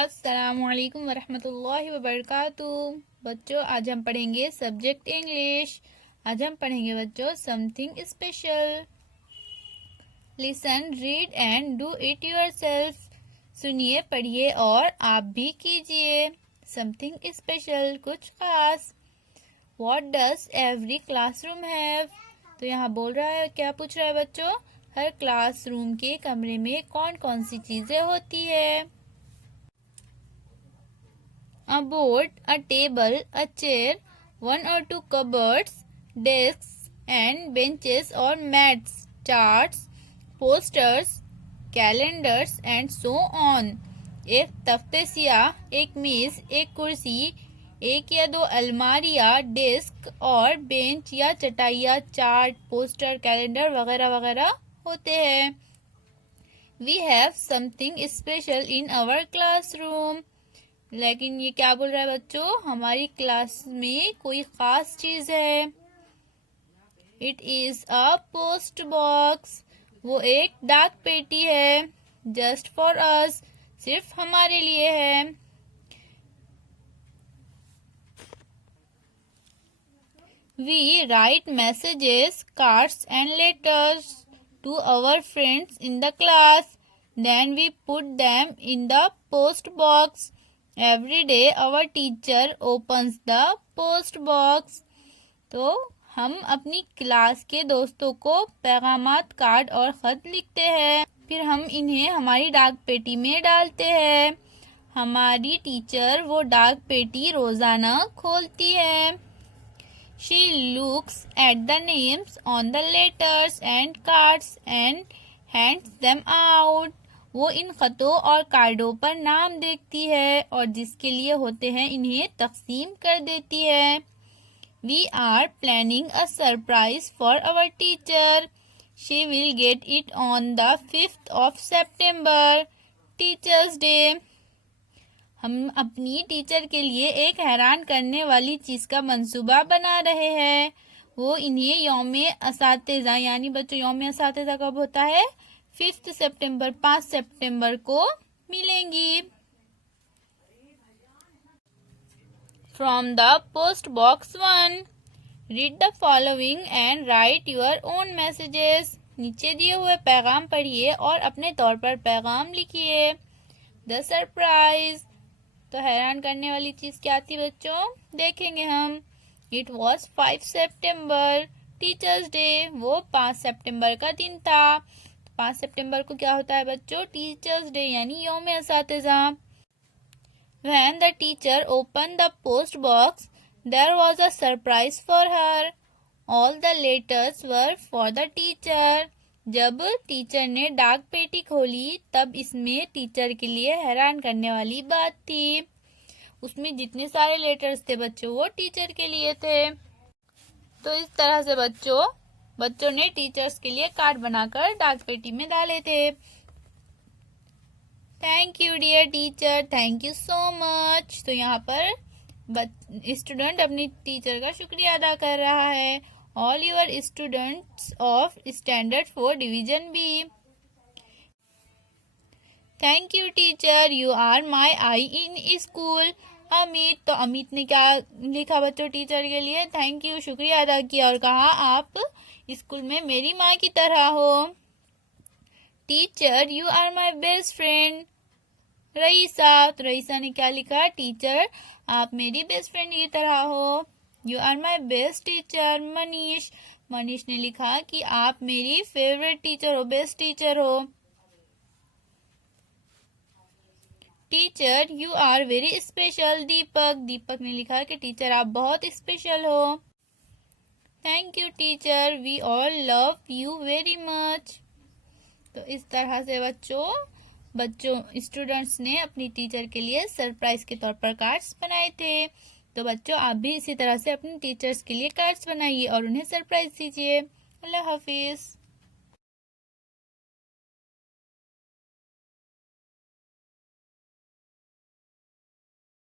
अस्सलामुअलैकुम वरहमतुल्लाहि वबरकातुहू। बच्चों, आज हम पढ़ेंगे सब्जेक्ट इंग्लिश। आज हम पढ़ेंगे बच्चों something special. Listen, read and do it yourself. सुनिए, पढ़िए और आप भी कीजिए। समथिंग स्पेशल, कुछ खास। What does every classroom have. तो यहाँ बोल रहा है, क्या पूछ रहा है बच्चों? हर क्लासरूम के कमरे में कौन कौन सी चीजें होती है? A board, a table, a chair, one or two cupboards, desks and benches or mats, charts, posters, calendars and so on. एक तख्ते सियाह, एक मेज, एक कुर्सी, एक या दो अलमारियां, डेस्क और बेंच या चटाइयां, चार्ट, पोस्टर, कैलेंडर वगैरह वगैरह होते हैं। We have something special in our classroom. लेकिन ये क्या बोल रहा है बच्चों? हमारी क्लास में कोई खास चीज है। It is a post box. वो एक डाक पेटी है। जस्ट फॉर अस, सिर्फ हमारे लिए है। We write messages, cards and letters to our friends in the class, then we put them in the post box. Every day our teacher opens the post box. तो हम अपनी class के दोस्तों को पैगामात, कार्ड और खत लिखते हैं, फिर हम इन्हें हमारी डाक पेटी में डालते हैं। हमारी टीचर वो डाक पेटी रोजाना खोलती है। She looks at the names on the letters and cards and hands them out. वो इन खतों और कार्डों पर नाम देखती है और जिसके लिए होते हैं इन्हें तकसीम कर देती है। We are planning a surprise for our teacher. She will get it on the 5th of September, Teachers Day. हम अपनी टीचर के लिए एक हैरान करने वाली चीज का मंसूबा बना रहे हैं। वो इन्हें यौम असातिज़ा यानी बच्चों यौम असातिज़ा कब होता है? 5 सितंबर, 5 सितंबर को मिलेंगी। From the post box 1, read the following and right your own messages. नीचे दिए हुए पैगाम पढ़िए और अपने तौर पर पैगाम लिखिए। द सरप्राइज, तो हैरान करने वाली चीज क्या थी बच्चों? देखेंगे हम। It was 5 September, teachers day. वो 5 सितंबर का दिन था। 5 सितंबर को क्या होता है बच्चों? टीचर्स डे यानी यौम असातिज़ा। When the teacher opened the post box, there was a surprise for her. All the letters were for the teacher. जब टीचर ने डाक पेटी खोली तब इसमें टीचर के लिए हैरान करने वाली बात थी। उसमें जितने सारे लेटर्स थे बच्चों वो टीचर के लिए थे। तो इस तरह से बच्चों ने टीचर्स के लिए कार्ड बनाकर डाक पेटी में डाले थे। Thank you dear teacher, thank you so much. तो यहाँ पर स्टूडेंट अपनी टीचर का शुक्रिया अदा कर रहा है। All your students of standard 4 division B, thank you teacher, you are my eye in school. Amit, तो अमित ने क्या लिखा बच्चों टीचर के लिए? थैंक यू, शुक्रिया अदा किया और कहा आप स्कूल में मेरी माँ की तरह हो। Teacher, you are my best friend. Raisa, तो रईसा ने क्या लिखा? टीचर, आप मेरी बेस्ट फ्रेंड की तरह हो। You are my best teacher. Manish, Manish ने लिखा कि आप मेरी फेवरेट टीचर हो, बेस्ट टीचर हो। Teacher, you are very special. Deepak, Deepak ने लिखा कि टीचर आप बहुत स्पेशल हो। Thank you teacher, we all love you very much. तो इस तरह से बच्चों स्टूडेंट्स ने अपनी टीचर के लिए सरप्राइज के तौर पर कार्ड्स बनाए थे। तो बच्चों आप भी इसी तरह से अपने टीचर्स के लिए कार्ड्स बनाइए और उन्हें सरप्राइज दीजिए। अल्लाह हाफिज।